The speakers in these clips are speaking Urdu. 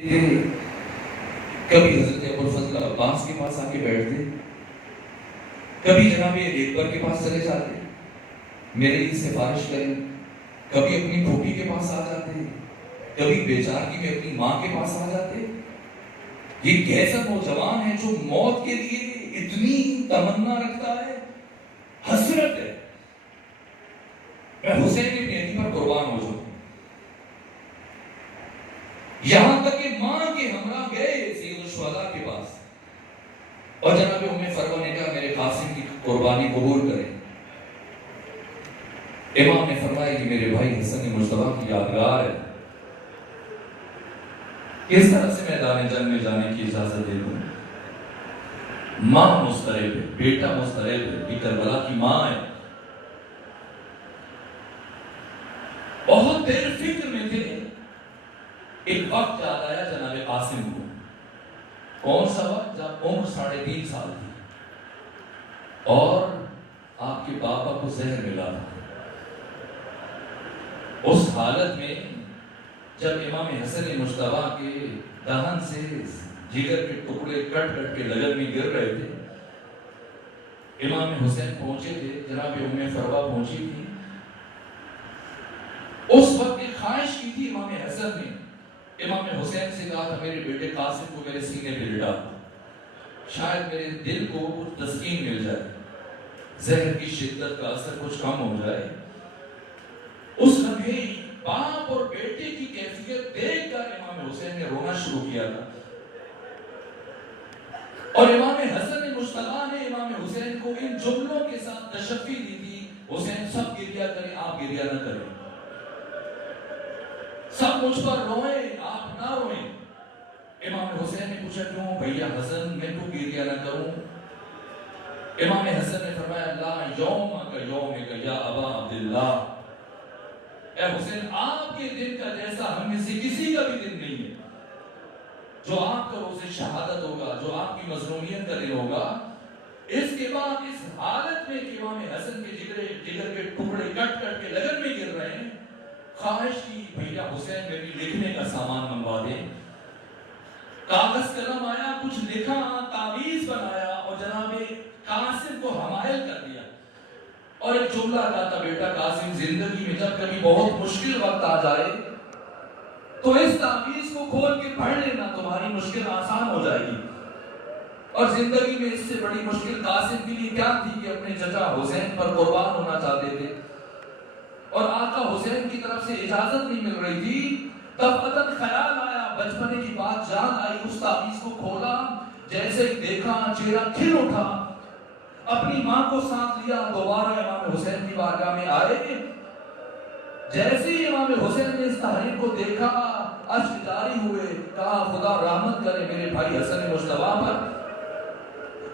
کبھی حضرت ابوالفضل عباس کے پاس آ کے بیٹھتے، کبھی جناب اکبر کے پاس چلے جاتے، میرے لیے سفارش کریں، کبھی اپنی پھوپھی کے پاس آ جاتے، کبھی بیچارگی میں اپنی ماں کے پاس آ جاتے۔ یہ کیسا نوجوان ہے جو موت کے لیے اتنی تمنا رکھتا ہے، حسرت ہے میں حسین ابن علی پر قربان ہو جاؤں۔ یہاں تک کہ ماں کے ہمراہ گئے سید الشہداء کے پاس، اور جناب ام فروہ نے کہا میرے قاسم کی قربانی قبول کریں۔ امام نے فرمایا کہ میرے بھائی حسن مجتبیٰ کی یادگار ہے، کس طرح سے میدان جنگ میں جانے کی اجازت دے دوں؟ ماں مضطرب ہے، بیٹا مضطرب ہے، یہ کربلا کی ماں ہے، بہت دیر فکر میں تھے۔ ایک وقت یاد آیا جناب قاسم کو، کون سا وقت؟ جب عمر 3.5 سال تھی اور آپ کے بابا کو زہر ملا تھا۔ اس حالت میں جب امام حسن مجتبیٰ کے دہن سے جگر کے ٹکڑے کٹ کٹ کے لگن میں گر رہے تھے، امام حسین پہنچے تھے، جناب ام فروہ پہنچی تھی۔ اس وقت ایک خواہش کی تھی امام حسن نے، امام حسین سے کہا تھا میرے بیٹے قاسم کو میرے سینے پہ لٹا، شاید میرے دل کو کچھ تسکین مل جائے، زہر کی شدت کا اثر کچھ کم ہو جائے۔ اس لمحے باپ اور بیٹے کی کیفیت دیکھ کر امام حسین نے رونا شروع کیا تھا، اور امام حسن مجتبیٰ نے امام حسین کو ان جملوں کے ساتھ تشفی دی تھی، حسین سب گریہ کریں آپ گریہ نہ کریں، سب مجھ پر روئیں آپ نہ روئیں۔ امام حسین نے پوچھا کیوں بھیا حسن میں تو گریہ نہ کروں؟ امام حسن نے فرمایا لا یوم کا یوم کا یا ابا عبداللہ، اے حسین آپ کے دن کا جیسا ہم میں سے کسی کا بھی دن نہیں ہے۔ جو آپ کا روز شہادت ہوگا، جو آپ کی مظلومیت کا دن ہوگا، اس کے بعد اس حالت میں کہ امام حسن کے جگر کے ٹکڑے کٹ کٹ کے لگن میں گر رہے ہیں، خواہش کی بھیا حسین میں بھی لکھنے کا سامان منگوا دیں۔ کاغذ قلم آیا، کچھ لکھا، تعویذ بنایا اور جناب قاسم کو حمائل کر دیا، اور ایک جملہ کہا تھا بیٹا قاسم زندگی میں جب کبھی بہت مشکل وقت آ جائے تو اس تعویذ کو کھول کے پڑھ لینا، تمہاری مشکل آسان ہو جائے گی۔ اور زندگی میں اس سے بڑی مشکل قاسم کے لیے کیا تھی کہ اپنے چچا حسین پر قربان ہونا چاہتے تھے، اور آقا حسین کی طرف سے اجازت نہیں مل رہی تھی۔ دفعتاً خیال آیا، بچپنے کی بات یاد آئی، اس تعویذ کو کھولا، جیسے ہی دیکھا چہرہ کھل اٹھا، اپنی ماں کو ساتھ لیا، دوبارہ امام حسین کی بارگاہ میں آئے۔ جیسے ہی امام حسین نے اس تحریر کو دیکھا، اشک جاری ہوئے، کہا خدا رحمت کرے میرے بھائی حسن مجتبیٰ پر،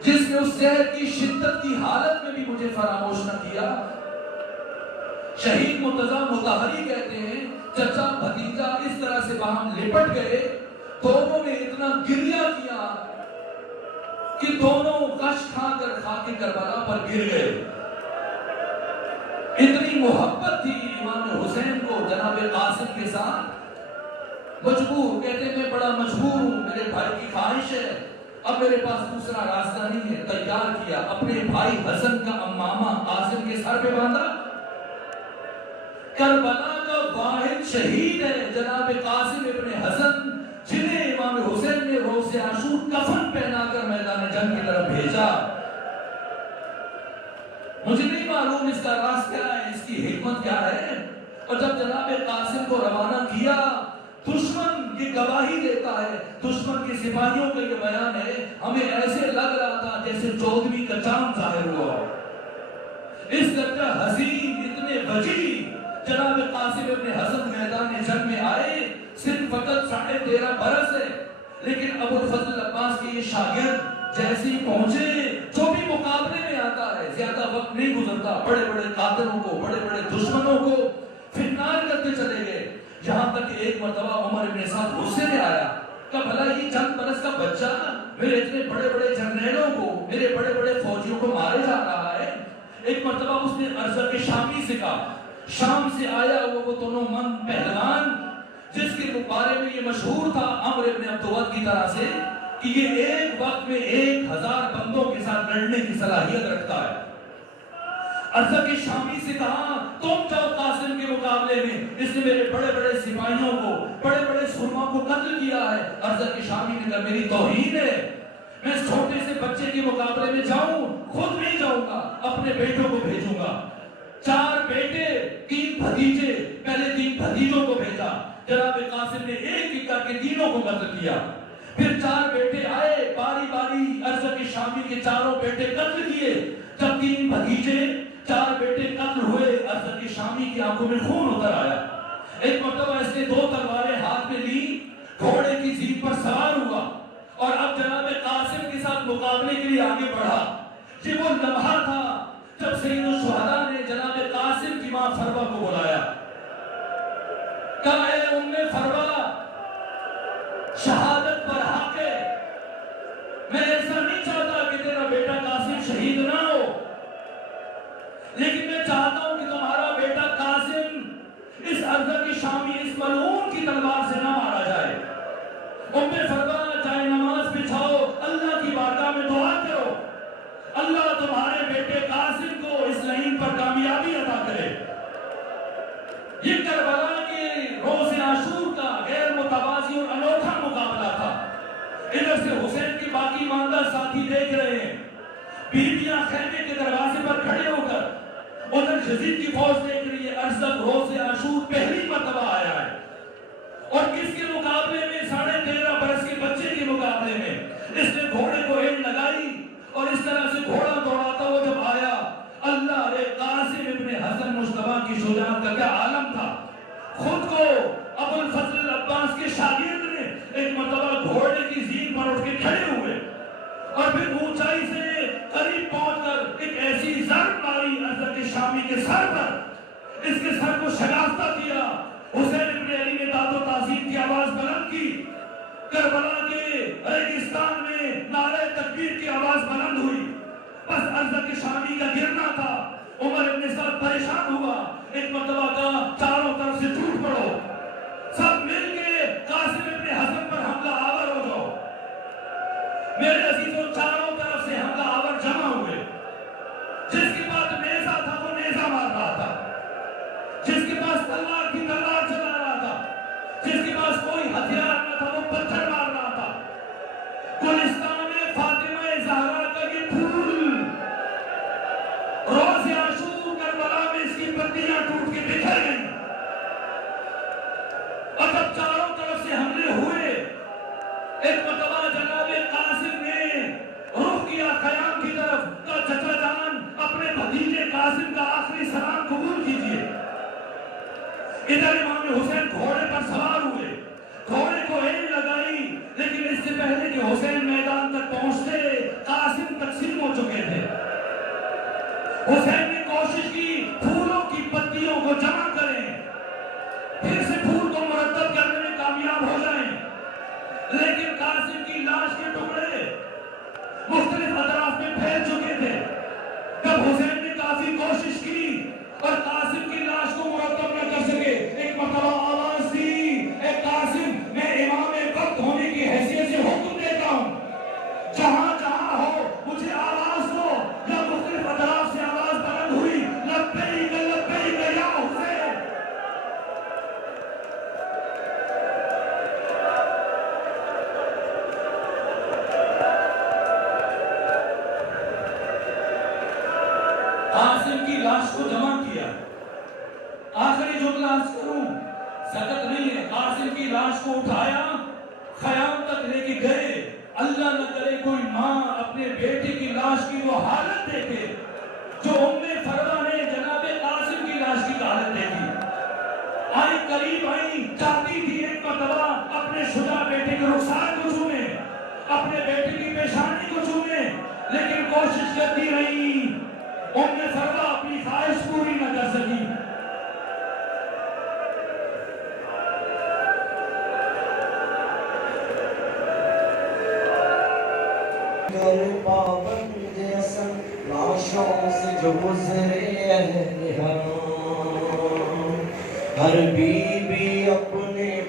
جس نے اس زہر کی شدت کی حالت میں بھی مجھے فراموش نہ کیا۔ شہید مرتضیٰ مطہری کہتے ہیں چچا بھتیجا اس طرح سے باہم لپٹ گئے، دونوں نے اتنا گریہ کیا کہ دونوں غش کھا کر خاک کربلا پر گر گئے۔ اتنی محبت تھی امام حسین کو جناب قاسم کے ساتھ۔ مجبور کہتے ہیں میں بڑا مجبور ہوں، میرے بھائی کی خواہش ہے، اب میرے پاس دوسرا راستہ نہیں ہے، تیار کیا، اپنے بھائی حسن کا امامہ قاسم کے سر پہ باندھا۔ کربلا کا واحد شہید ہے جناب قاسم ابن حسن، جنہیں امام حسین نے روز عاشور کفن پہنا کر میدان جنگ کی طرف بھیجا۔ مجھے نہیں معلوم اس کا راز کیا ہے، اس کی حکمت کیا ہے، اور جب جناب قاسم کو روانہ کیا، دشمن کی گواہی دیتا ہے، دشمن کے سپاہیوں کا یہ بیان ہے، ہمیں ایسے لگ رہا تھا جیسے 14ویں کا چاند ظاہر ہوا۔ اس درجہ حزین، اتنے وجیح جناب قاسم ابن حسن میدان جنگ میں آئے، صرف فقط 13.5 برس ہے، لیکن ابوالفضل عباس کے یہ شاگرد جیسے ہی پہنچے، جو بھی مقابلے میں آتا ہے زیادہ وقت نہیں گزرتا، بڑے بڑے قاتلوں کو، بڑے بڑے دشمنوں کو فنار کرتے چلے گئے، یہاں تک کہ ایک مرتبہ عمر ابن سعد غصے میں آیا کہ بھلا یہ چند برس کا بچہ میرے اتنے بڑے بڑے جرنیلوں کو، میرے بڑے بڑے فوجیوں کو مارے جا رہا ہے۔ ایک مرتبہ اس نے ارزق شامی سے کہا، شام سے آیا ہوا وہ دونوں من پہلوان جس کے بارے میں یہ مشہور تھا عمرو ابن عبد کی طرح سے کہ یہ ایک وقت میں 1000 بندوں کے ساتھ لڑنے کی صلاحیت رکھتا ہے. ارزا کے شامی سے کہا تم جاؤ قاسم کے مقابلے میں, اس نے میرے بڑے بڑے سپاہیوں کو, بڑے بڑے سرما کو قتل کیا ہے. ارزا کے شامی نے کہا میری توہین ہے, میں اس چھوٹے سے بچے کے مقابلے میں جاؤں, خود نہیں جاؤں گا, اپنے بیٹوں کو بھیجوں گا. 4 بیٹے 3 بھتیجے, پہلے 3 بھتیجوں کو بھیجا. جناب قاسم نے ایک ایک کر کے تینوں کو قتل کیا. پھر 4 بیٹے آئے, باری باری ارزا کے شامی کے چاروں بیٹے قتل کیے. جب 3 بھتیجے 4 بیٹے قتل ہوئے, ارزا کے شامی کی آنکھوں میں خون اتر آیا. ایک مرتبہ اس نے 2 تلواریں ہاتھ میں لی, گھوڑے کی زین پر سوار ہوا اور اب جناب قاسم کے ساتھ مقابلے کے لیے آگے بڑھا. یہ وہ لمحہ تھا جب سید الشہداء نے جناب قاسم کی ماں فروا کو بلایا. کہا اے ام فروا, شہادت پر حق ہے, میں ایسا نہیں چاہتا کہ تیرا بیٹا قاسم شہید نہ ہو, لیکن میں چاہتا ہوں کہ تمہارا بیٹا قاسم اس ارزا کی شامی, اس ملعون کی تلوار سے نہ مارا جائے. ام فروا جائے نماز بچھاؤ, اللہ کی بارگاہ میں دعا کرو, اللہ تمہارے بیٹے قاسم کو اس لعین پر کامیابی عطا کرے. یہ کربلا کے روز عاشور کا غیر متوازی اور انوکھا مقابلہ تھا. ادھر سے حسین کے باقی ماندہ ساتھی دیکھ رہے ہیں, بیویاں خیمے کے دروازے پر کھڑے ہو کر, ادھر یزید کی فوج دیکھ رہی ہے. ارزق روز عاشور پہلی مرتبہ آیا ہے, اور کس کے مقابلے میں, 13.5 برس کے بچے کے مقابلے میں. اس نے گھوڑے کو اینٹ لگائی اور اس طرح سے گھوڑا دوڑاتا ہوا جب آیا, اللہ رے قاسم ابن حسن مصطفیٰ کی شجاعت کا کیا عالم تھا. خود کو ابو الفضل العباس کے شاگرد نے ایک مرتبہ گھوڑے کی زین پر اٹھ کے کھڑے ہوئے اور پھر اونچائی سے قریب پہنچ کر ایک ایسی ضرب ماری ارزا کے شامی کے سر پر, اس کے سر کو شکستہ کیا. حسین ابن علی نے داد و تعظیم کی آواز بلند کی. کربلا کے ریگستان میں نعرہ تکبیر کی آواز بلند ہوئی. بس ارزا کے شامی کا گرنا تھا. عمر ابن سعد پریشان ہوا, ایک مرتبہ کہا چاروں طرف سے ٹوٹ پڑو, سب مل کے قاسم ابن حسن پر حملہ آور ہو جاؤ. میرے عزیزوں, چاروں طرف سے حملہ آور جمع ہوئے. جس کے پاس نیزہ تھا وہ نیزہ مار رہا تھا, جس کے پاس تلوار کی تلوار چلا رہا تھا, جس کے پاس کوئی ہتھیار نہ تھا وہ پتھر مار رہا تھا. گلستان فاطمہ زہرا کا یہ پھول روز عاشور کربلا میں اس کی پتیاں ٹوٹ کے بکھر گئیں. اور جب چاروں طرف سے حملے ہوئے, ایک مرتبہ جناب قاسم نے رخ کیا خیام کی طرف, کہا چچا جان اپنے بھتیجے قاسم کا آخری سلام قبول کیجئے. ادھر امام حسین گھوڑے پر سوار ہوئے, گھوڑے کو اینٹ لگائی, لیکن اس سے پہلے کہ حسین میدان تک پہنچتے قاسم تقسیم ہو چکے تھے. حسین نے کوشش کی پھولوں کی پتیوں کو جمع کریں, پھر سے پھول کو مرتب کرنے میں کامیاب ہو جائیں, لیکن قاسم کی لاش کے ٹکڑے مختلف اطراف میں پھیل چکے تھے. جب حسین نے کافی کوشش کی اور قاسم کی لاش کو مرتب نہ کر سکے, ایک مرتبہ آواز دی, اے قاسم میں امام وقت ہونے کی حیثیت سے حکم دیتا ہوں, جہاں جہاں ہو مجھے آواز دو. یا مختلف اطراف سے آواز بلند ہوئی, لبیک لبیک یا حسین. قاسم کی لاش کو جمع کیا. آخری جملہ عرض کروں, سکت نہیں ہے, قاسم کی لاش کو اٹھایا, خیام تک لے کے گئے. اللہ نہ کرے کوئی ماں اپنے بیٹے کی لاش کی وہ حالت دیکھے جو ام فروا نے جناب قاسم کی لاش کی حالت دیکھی. آئی قریب آئی, چاہتی تھی ایک مرتبہ اپنے شجاع بیٹے کے رخسار کو چھونے, اپنے بیٹے کی پیشانی کو چھونے, لیکن کوشش کرتی رہی. ام فروا اپنی خواہش پوری نہ کر سکی. پابند اصل لاشوں سے جو گزرے اہل حرام, ہر بی بی اپنے